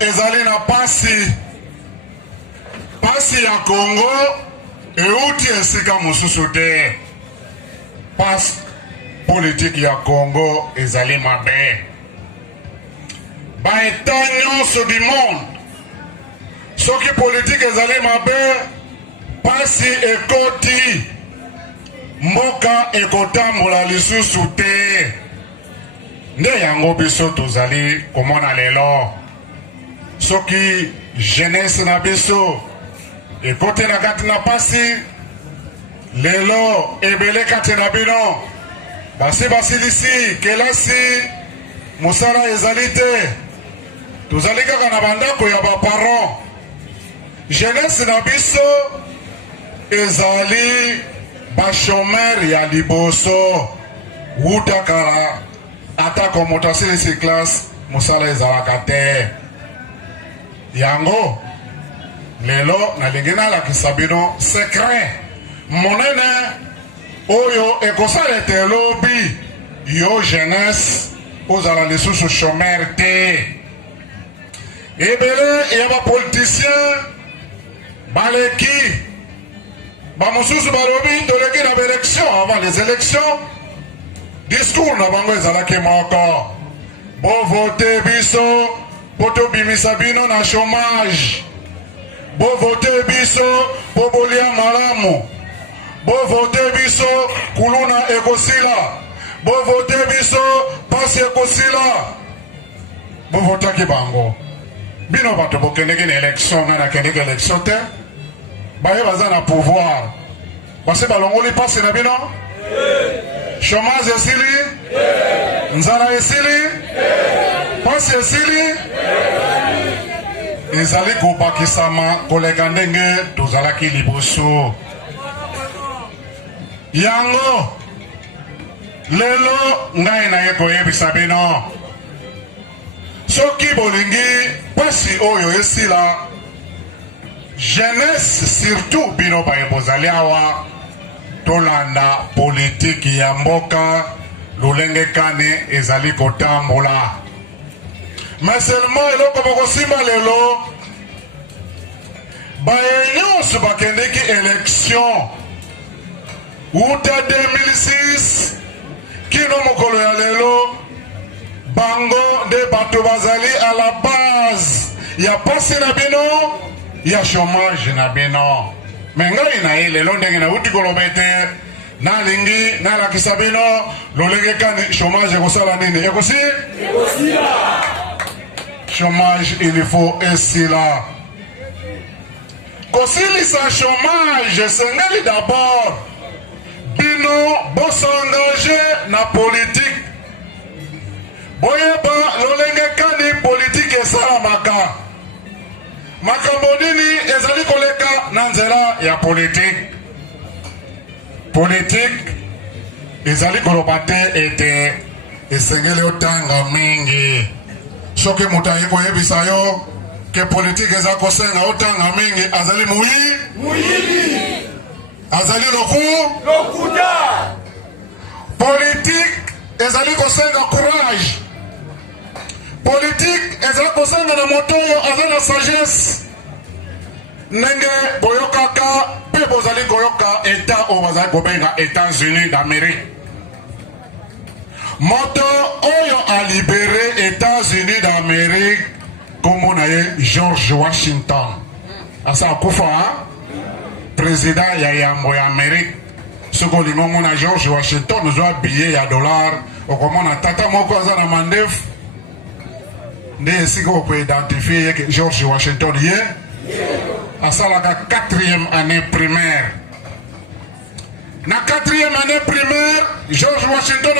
ezali na pasi ya Congo euti esika mosusu te. Pasi politique ya Congo ezali mabe. Ba etat nyonso du monde soki politique ezali mabe, pasi ekoti mboka ekotambola lisusu te. Nde yango biso tozali komona lelo soki jeunesse na biso ekote na kati na pasi, lelo ebele kati na bino basilisi kelasi mosala ezali te. Tozali kaka na bandako ya baparent. Jeunesse na biso ezali bashomer ya liboso wutakala atako moto asilisi classe mosala ezalaka te. Yango lelo nalingi nalakisa bino secret monene oyo ekosala ete elobi yo jeunesse ozala lisusu chômeur te. Ebele ya bapoliticien baleki bamosusu balobi toleki na baélection avant les élections. Discours na bango ezalaki moko: bovote biso po tobimisa bino na chômage, bovote biso po bolia malamu, bovote biso kuluna ekosila, bovote biso pasi ekosila. Bovotaki bango. Bino bato bokendeki na élection nga nakendeki élection te. Baye baza na pouvoir base balongoli pasi na bino. Chômage esili, nzala esili, pasi esili. Ezali kobakisama koleka ndenge tozalaki liboso. Yango lelo ngai naye koyebisa bino soki bolingi pasi oyo esila, jeunesse surtout bino baye bozali awa tolanda politiki ya mboka lolenge kane ezali kotambola. Mais seulement eloko bokosimba lelo baye nyonso bakendeki élection uta 2006 kino mokolo ya lelo bango nde bato bazali à la base ya pasi na bino ya chômage na bino. Me ngai na ye lelo ndenge na uti koloba ete nalingi nalakisa bino lolenge kani chômage ekosala nini ekosila. Chômage il faut esila. Kosilisa chômage sengeli d'abord bino bosengage na politique. Boyeba lolenge kani politique esalamaka. Makambo nini ezali koleka na nzela ya politique. Politique ezali koloba te ete esengeli otanga mingi. Soki muta yeko yebisa yo ke politique eza kosenga otanga mingi, azali muyili azali lokuta. Politique ezali kosenga courage. Politique ezali kosenga na moto oyo aza na sagesse. Nenge boyokaka pe bozali koyoka etat oyo bazali kobenga États-Unis d'Amérique. Moto oyo a libéré États-Unis d'Amérique comme on a George Washington. Asa akufa président ya yambo ya Amérique. Ce qu'on dit mon a George Washington nous a billet ya dollar au comment on a tata moko aza na mandef. Nde siko ko identifier que George Washington ye asa la 4e année primaire. Na 4e année primaire, George Washington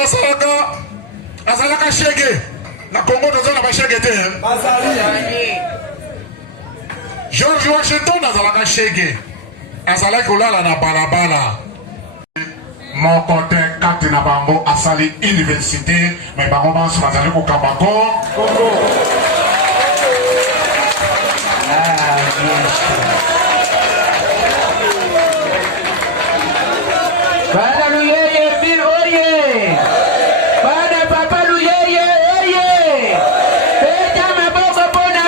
azalaka shege. Na Congo tozana ba shege te. George Washington azalaka shege. Azalaki kolala na balabala. Moko te kati na bango asali université, mais bango banso bazali ko kabako. Bana Luyeye bir oye. Bana Papa Luyeye oye. Peta maboko pona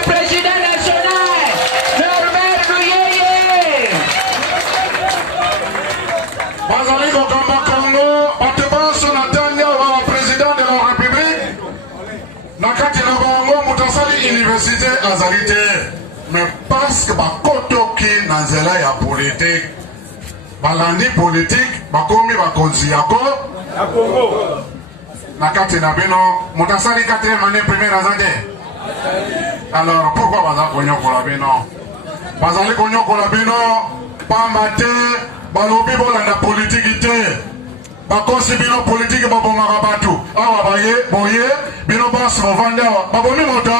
université azali mais parce que bakotoki na nzela ya politique balandi politique bakomi bakonzi yako ya Congo na kati na bino moto asali 4e année première aza te. Alors pourquoi baza konyokola bino? Bazali konyokola bino pamba te balobi bolanda politique te. Bakosi bino politique babomaka batu awa baye boye bino basi bovanda awa babomi moto.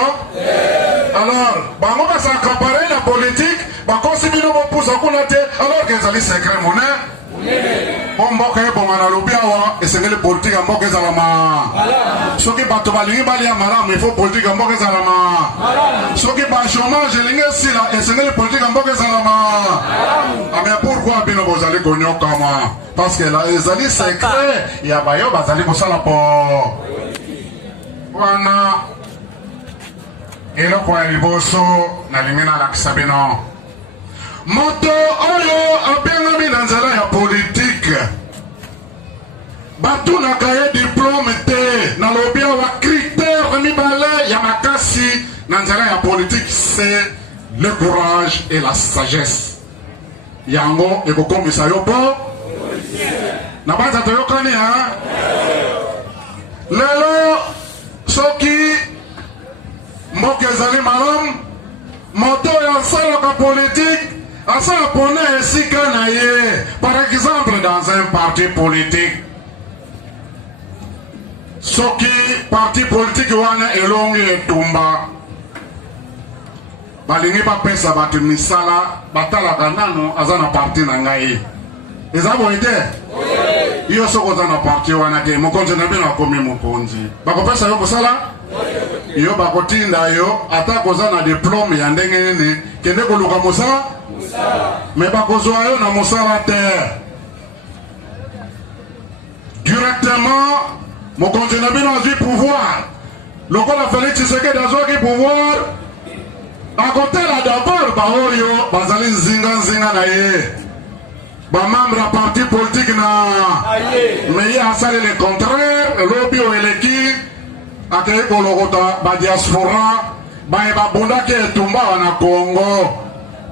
Alors bango basacapare la politique bakosi bino bopusa kuna te alors que ezali secret monnaie. Mboka ebonga na lobi awa esengeli politique ya mboka ezala ma soki bato balingi balia malamu ifo politique ya mboka ezala ma soki ba chômage elingi esila esengeli politique ya mboka ezala ma. Mais pourquoi bino bozali konyokama? Parce que là ezali secret ya bayo bazali kosala po wana eloko ya liboso nalingi nalakisa bino moto oyo abengami na nzela ya politique batunaka ye diplôme te nalobi awa critère mibale ya makasi na nzela ya politique c'est le courage et la sagesse yango ekokomisa yo po na banza toyokani ha lelo soki mboka ezali malamu moto oyo asalaka politique asala pona esika na ye. Par exemple dans un parti politique soki parti politique wana elongi etumba balingi bapesa bato misala batalaka nano aza na parti na ngai eza boye te. Yo soko oza na parti wana te mokonzi na bino akomi mokonzi bakopesa yo mosala yo bakotinda yo ata koza na diplôme ya ndenge nini kende koluka mosala mais bakozwa yo na mosala te directement. Mokonzi na bino azwi pouvoir lokola Félix Tshisekedi azwaki pouvoir akotela d'abord baoyo bazali nzinga na ye bamembre ya parti politique na mais ye asali le contraire elobi oyo eleki akei kolokota badiaspora baye babundaki etumba na Congo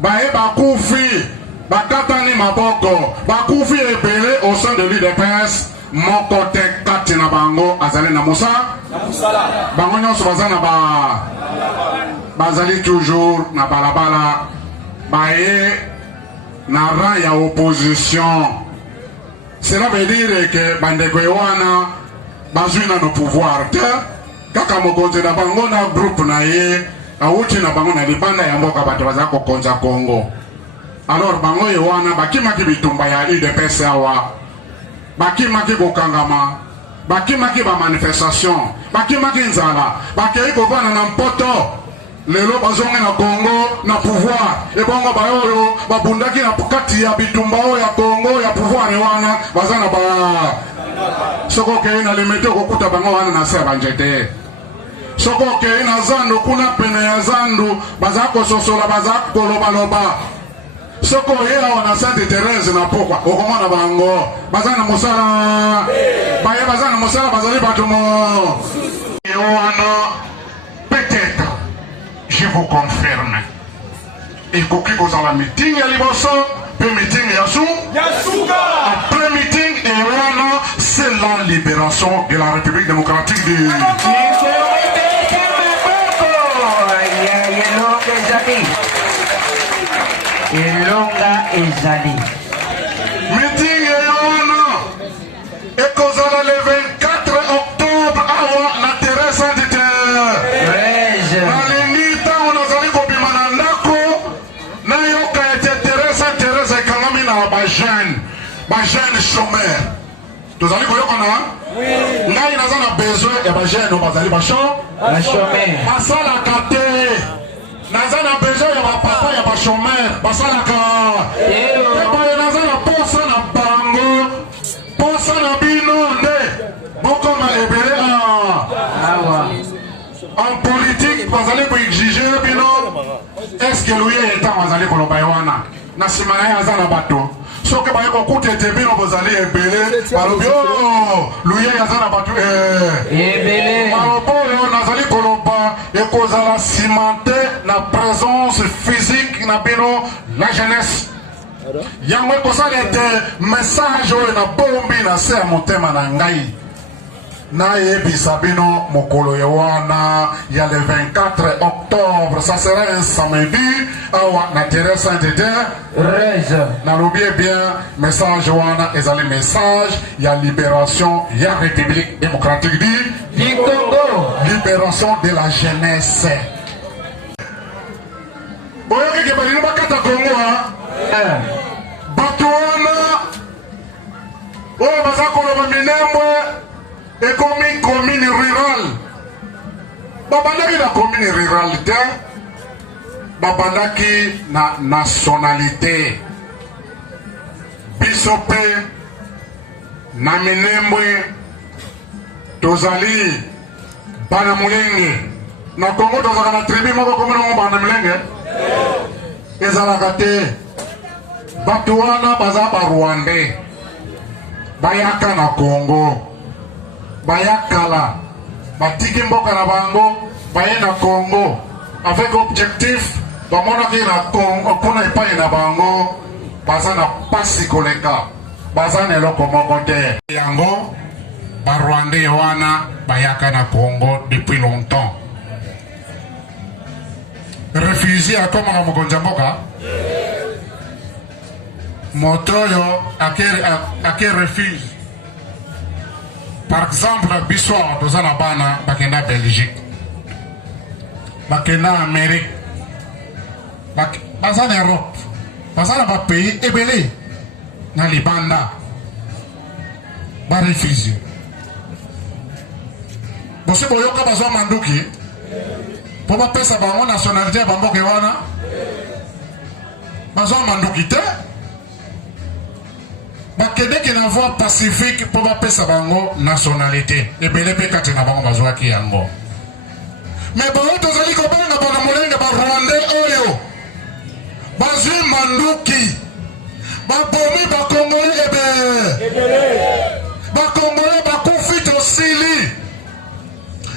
baye bakufi bakatani maboko bakufi ebele au sein de l'UDPS moko te kati na bango azali na mosala bango nyonso baza na bazali toujours na balabala baye na rang ya opposition. Cela veut dire que bandeko wana bazwi na no pouvoir te kaka mokonzi na bango na groupe na ye awuti na bango na libanda ya mboka bato baza kokonza Congo. Alors bango wana bakimaki bitumba ya UDPS awa bakimaki kokangama bakimaki ba manifestation bakimaki nzala bakei kovana na mpoto lelo bazonga na Congo na pouvoir ebongo bayoyo babundaki na kati ya bitumba oyo ya Congo ya pouvoir wana bazana ba soko ke na limete kokuta bango wana na seba njete soko ke na zandu kuna pene ya zandu bazako sosola bazako loba soko ye awa na Sainte Thérèse na pokwa okomona bango bazana mosala baye bazana mosala bazali bato mo wana peut-être je vous confirme ekoki kozala meeting ya liboso pe meeting ya suka après meeting wana c'est la libération de la République démocratique du Elonga ezali meeting wana ekozala le 24 octobre awa na terrain Sainte-Thérèse nalingi ntango nazali kobima na ndako nayoka ete terrain Sainte-Thérèse ekangami na bajeune chômeur tozali koyokana ngai naza na besoin ya bajeune oyo bazali bachômeur basalaka te naza na besoin ya bapapa ya bachômeur basalaka ebaye naza na posa na bango posa na bino nde bokoma ebele awa en politique bazali koexige bino est-ce que loye etan bazali koloba ye wana na nsima na ye aza na bato soki baye kokuta ete bino bozali ebele balobi o luye aza na bato ebele maloba oyo nazali koloba ekozala nsima te na présence physique na bino la jeunesse yango ekosala ete message oyo nabombi na se ya motema na ngai nayebisa bino mokolo ya wana ya le 24 octobre ça sera un samedi awa na terre Saint-Étienne nalobi bien message wana ezali message ya libération ya République démocratique du Congo, libération de la jeunesse boyoki ke balino bakata Congo bato wana oyo baza koloba minembwe ekomi commune rurale babandaki na commune rurale te babandaki na nationalité biso mpe na minembwe tozali bana molenge na Congo tozalaka na tribu moko komi nango bana molenge ezalaka te bato wana baza barwandais bayaka na Congo bayakala batiki mboka na bango baye na Congo avec objectif bamonaki na Congo kuna epai na bango baza na pasi koleka baza na eloko moko te yango barwandais wana bayaka na Congo depuis longtemps réfugié akomaka mokonzi ya mboka moto oyo ake refuge par exemple biso toza na bana bakenda Belgique bakenda Amérique baza na Europe baza na bapays ebele na libanda barefugie bosi boyoka bazwa manduki mpo bapesa bango nationalité ya bamboka wana bazwa manduki te bakendeki na voie pacifique mpo bapesa bango nationalité ebele mpe kati na bango bazwaki yango me bango tozali kobanga bana molenge barwandais oyo bazwi manduki babomi bakongole ebele bakongole bakufi tosili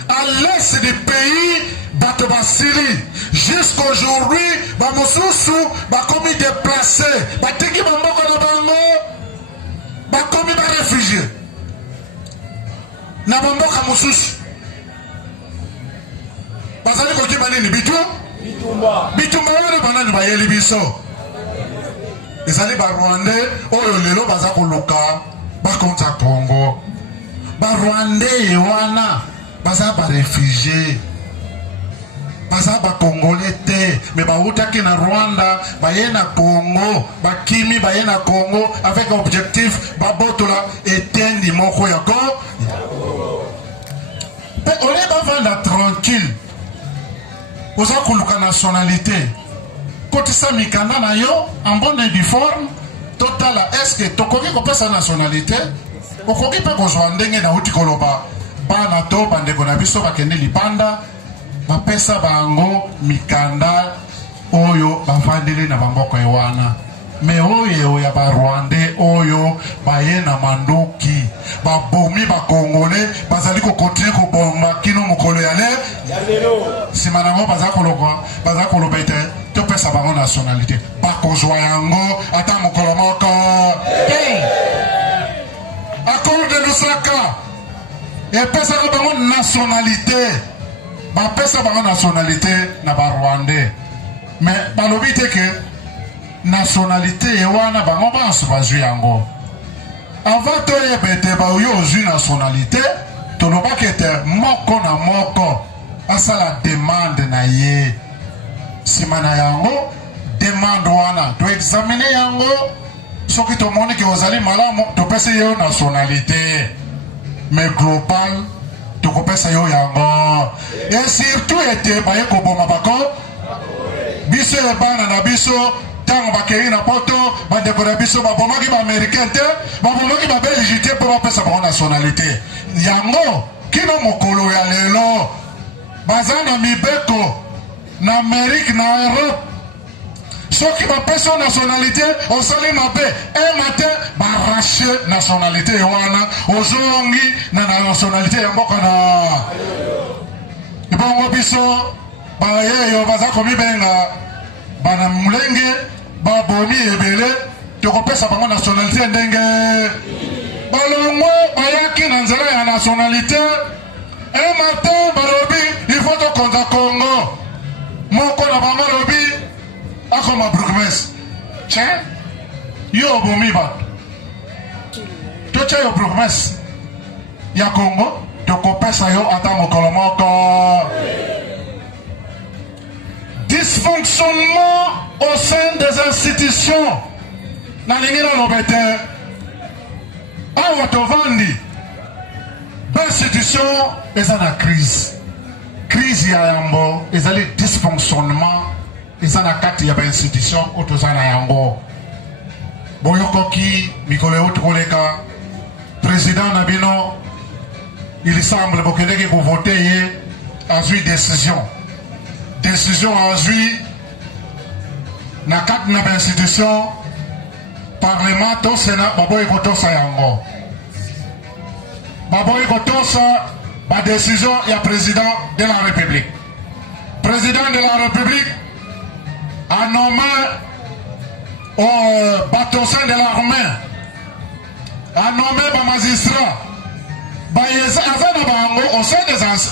à l'est du pays bato basili jusqu'aujourd'hui bamosusu bakomi déplacé bateki bamboka na bango bakomi barefugie na bamboka mosusu bazali kokima nini bitumba wana banani bayeli biso ezali barwandais oyo lelo baza koluka bakonza Congo barwandais wana baza barefugie baza bakongolais te me bautaki na Rwanda baye na Congo bakimi baye na Congo avec objectif babotola etendi moko ya Congo pe ole bavanda tranquille oza koluka nationalité kotisa mikanda na yo en bonne et due forme totala est-ce que tokoki kopesa nationalité okoki mpe kozwa ndenge nauti koloba bana to bandeko na biso bakende libanda bapesa bango mikanda oyo bavandeli na bamboka wana me oyo ya barwandais oyo baye na manduki babomi bakongole bazali kokontinue kobomba kino mokolo ya lelo nsima nango baza koloba ete topesa bango nationalité bakozwa yango ata mokolo moko accord de Lusaka epesaka bango nationalité bapesa bango nationalité na barwandais mais balobi te ke nationalité wana bango banso bazwi yango avant toyeba ete baoyo ozwi nationalité tolobaki ete moko na moko asala demande na ye nsima na yango demande wana toexamine yango soki tomoni ke ozali malamu topesa yo nationalité mais global tokopesa yo yango et surtout ete baye koboma bako biso ebana na biso ntango bakei na poto bandeko na biso babomaki baaméricain te babomaki babelgi te mpo bapesa bango nationalité yango kino mokolo ya lelo baza na mibeko na Amérique na Europe Ceux qui m'appellent son nationalité, au salut m'appelle. Un matin, m'arracher nationalité. Ozongi, na nationalité, yambokana. Et bon, on biso, yo baza komi benga, bana mulenge, babomi ebele, tu repères sa nationalité ndenge. Balongo, bayaki na nzela ya nationalité. Un matin, balobi, il faut te compter Congo. Moko na bango lobi, akoma Brugmes. Tiens, yo bomi ba. Tocha yo Brugmes. Ya Congo, to kopesa yo ata mokolo moko. Dysfonctionnement au sein des institutions. Na lingina lobete. Awa tovandi. L'institution est en crise. Crise ya yambo, ils ont dysfonctionnement, ils ont kati ya institution otozana yango. Boyokoki Mikole Otroleka, président Nabino, il semble que vous votez à une décision. Décision à une na kati na institution, parlement to sénat, baboy voto sa yango. Baboy Gotosa, la décision est président de la République. Président de la République a nommé au bâtonnet de l'armée, a nommé le magistrat. Au sein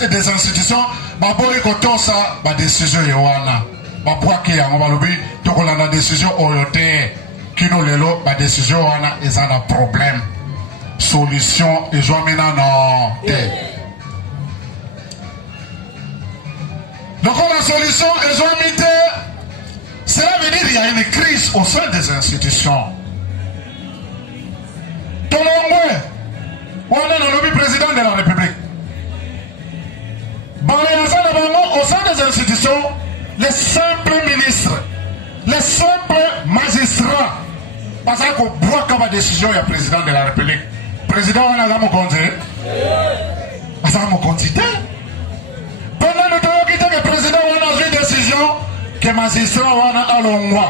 des institutions, Baboy Gotosa, la décision est wana. Baboaki a ngobalobi, tokola la décision oyote. Kino lelo, la décision wana est un problème. Solution et je maintenant non. Donc la solution est je cela veut dire qu'il y a une crise au sein des institutions. Tolongwe, on est le président de la République. Au sein des institutions, les simples ministres, les simples magistrats, parce qu'on voit comme décision il y a président de la République. Président on a mon compte. Ça mon compte. Pendant le temps que le président on a une décision que magistrat on a à l'ongwa.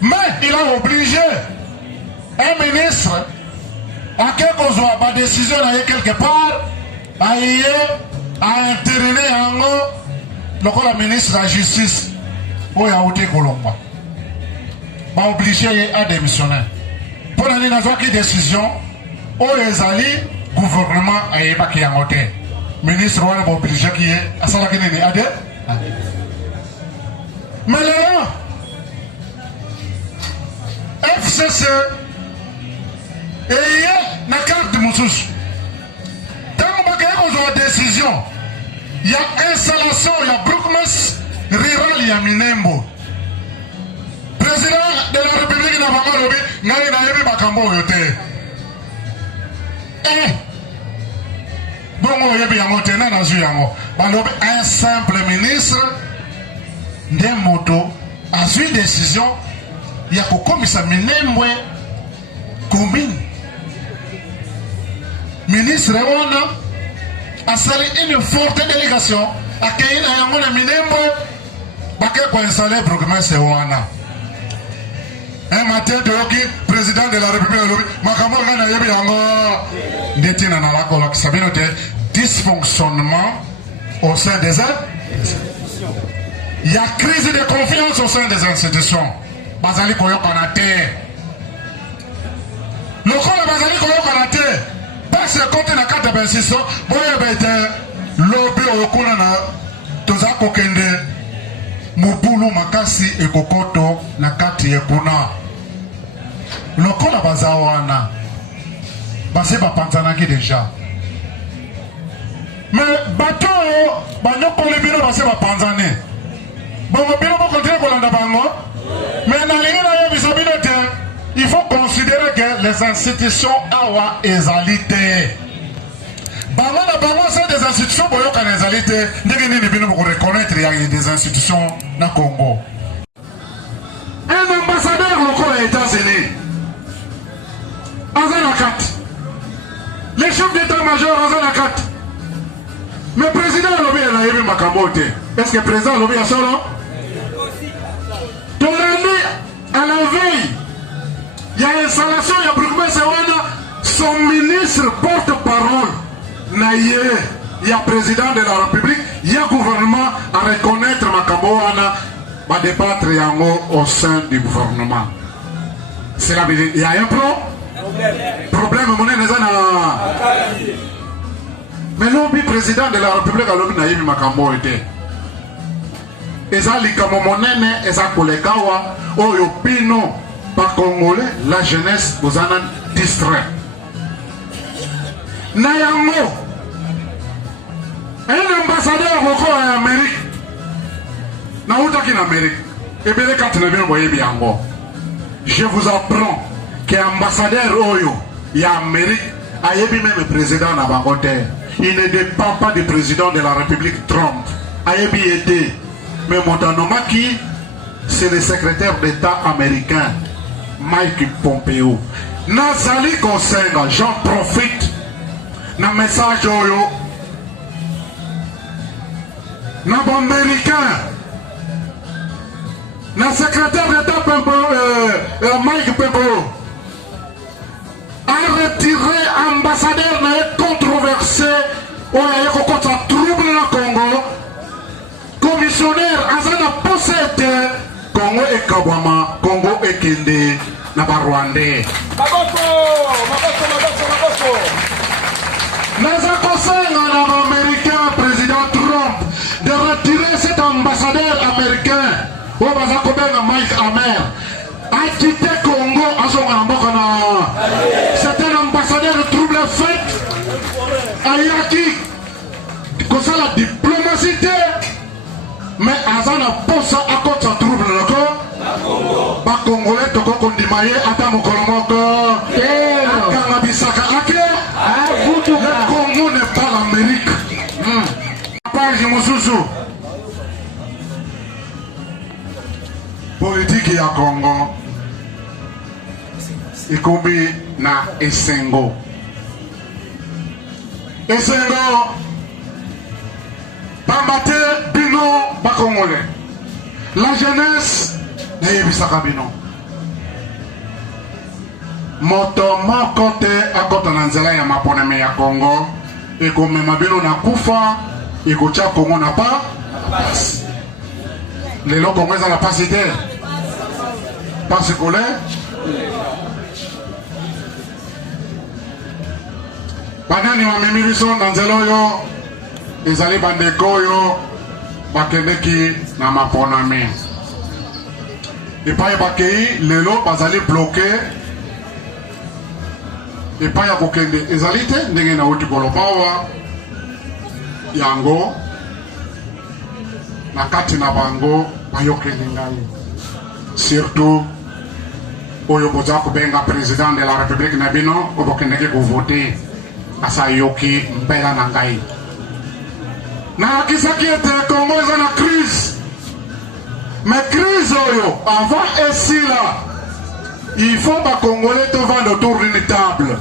Mais il a obligé un ministre à quelque soit ma décision d'aller quelque part à intervenir en haut le ministre de la justice où il a été Colomba. Va obliger à démissionner. Pour aller dans une décision, où les alliés, gouvernement a évacué en hôtel. Ministre va obliger qui est à ça qui est adé. Mais là, FCC et il y a la carte de Moussous. Tant qu'on a une décision, il y a installation, il y a Brugmes rural, il y a Minembo. Président de la République n'a pas mal n'a eu Makambo yote. Bon, on y a bien monté dans un simple ministre d'un moto a eu une décision. Il y a comme ça Minembo combine. Ministre on a salé une forte délégation à Kenya et Minembo pour installer Brugmes et Wana. Un matin, le président de la République, dysfonctionnement au sein des institutions. Il y a crise de confiance au sein des institutions. Bazali Koyo Kanate. Le corps de Bazali Koyo Kanate, parce que quand on a 4 institutions, il y a lobby au Kunana, Tozako Kende, Mubulu Makasi et Kokoto, Nakati et Kuna. Lokola bazawana base bapanzanaki déjà mais bato banyoko le bino base bapanzane bongo bino bo continuer kolanda bango mais na lingi na yo bisabino te il faut considérer que les institutions awa ezalité bango na bango c'est des institutions boyoka na ezalité ndenge nini bino bo reconnaître il y a des institutions na Congo. Un ambassadeur local aux États-Unis les chefs d'état-major ont la carte. Mais le président Lobi a eu Makambote. Est-ce que le président Lobi a solo? à la veille, il y a installation, il y a bourgmestre, son ministre porte-parole, il y a président de la République, il y a gouvernement à reconnaître Makamboana, va débattre au sein du gouvernement. C'est la vérité. Il y a un problème. Mais l'objet président de la République a l'objet naïve Makambo était. Ezali Kamomonene, Eza Kolekawa, Oyopino, par Congolais, la jeunesse vous en a distrait. Nayango, un ambassadeur en Amérique, en Amérique, et bien quand vous voyez bien, je vous apprends qu'un ambassadeur Oyo, il y a Amérique, a même le président Nabangote. Il ne dépend pas du président de la République Trump. Ayebi était, mais Montanomaki, c'est le secrétaire d'État américain, Mike Pompeo. Nazali Kosenga, j'en profite. Na message Oyo. Na américain. Na secrétaire d'État Mike Pompeo. A retiré ambassadeur controversé où il y a trouble dans le Congo. Commissionnaire Azana possède Congo et Kabwama, Congo et Kende, Nabarwande. Nazako Senga, l'américain président Trump, de retirer cet ambassadeur américain, où Bazako Benga Mike Amer, a quitté Congo à son ambassadeur. C'est un ambassadeur de trouble fait. Ayaki, comme ça la diplomatie, mais Azana posa à côté de trouble le corps. Ba Congolais toko kondimaye ata mokolomoko. Akanga bisaka ake. Le Congo n'est pas l'Amérique. Page Moussousou. Politique ya Congo. Ikobi na Esengo. Esengo Bambate Bino Bakongole. La jeunesse Nayebisaka Bino. Moto mokote akota na nzela ya maponeme ya Congo. Ekomema Bino na kufa. Ekocha Congo na pa. Lelo Congo eza na pasite. Parce que Banani wa mimiliso na nzelo yo ezali bandeko yo bakendeki na maponame. Epai bakei lelo bazali bloqué. Epai ya kokende ezali te ndenge na uti kolobawa yango na kati na bango bayokende ngai. Surtout oyo boza kubenga président de la République na bino obokendeki kuvote. Asayoki mbela na ngai. Na kisaki ete Congo eza na crise. Mais crise oyo, avant et là, il faut ba Congolais te vendre autour d'une table.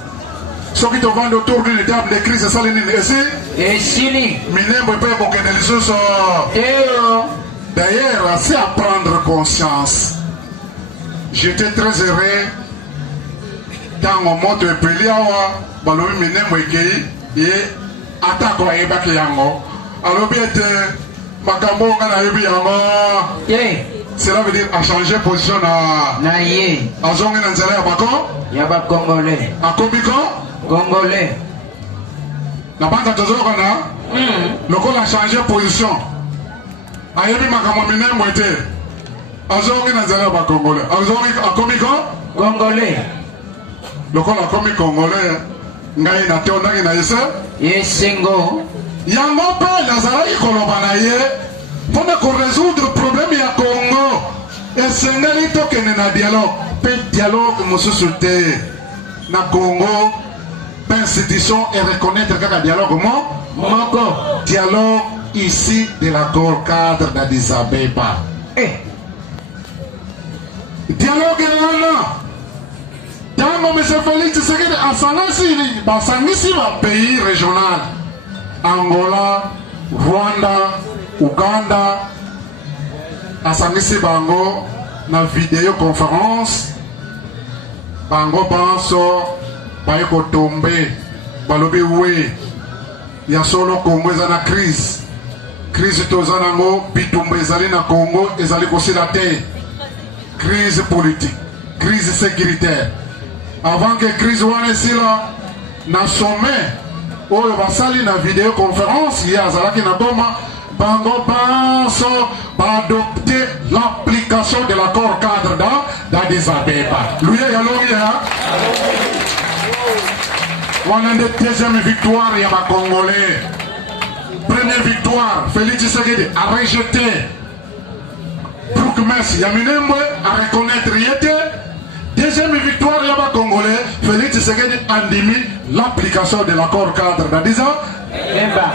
Ceux qui te vendent autour d'une table de crise, ça l'est ici. Et chili. Minembo peut bokende lisusu. D'ailleurs, c'est à prendre conscience. J'étais très heureux dans mon mot de Peliawa. Balobi Minembo ekei ye atako ayebaki yango. Alors bien makambo ngana yebi yango. Cela veut dire à changer position na ye. Azongi na nzela ya bako? Ya ba Congolais. Akobiko? Congolais. Na banda tozoko na? Lokola changer position. Ayebi makambo Minembo ete. Azongi na nzela ya ba Congolais. Azongi akobiko? Congolais. Lokola akomi Congolais. Ngai na te ondaki na yese? Yesengo. Yango pe nazalaki koloba na ye mpona korésoudre problème ya Congo. Esengeli tokende na dialogue. Pe dialogue mosusu te na Congo. Pe institution et reconnaître kaka dialogue moko. Dialogue ici de l'accord cadre d'Addis Abeba. Dialogue wana. Tango M. Félix Tshisekedi asangisi ma pays régional. Angola, Rwanda, Uganda, asangisi bango na vidéoconférence bango banso baye kotombe balobi we ya solo Congo eza na crise toza nango bitumba ezali na Congo ezali kosila te crise politique crise sécuritaire avant que crise wana esila na sommet oyo basali na vidéoconférence ye azalaki na Goma bango banso adopter l'application de l'accord cadre d'Addis Abeba. Lui yaloria. On a une deuxième victoire il y a ma Congolais. Première victoire, Félix Tshisekedi a rejeté Broukmes Yaminembe à reconnaître Yete. Deuxième victoire il y a ma Congolais, Félix Tshisekedi a admis l'application de l'accord cadre d'Addis Abeba.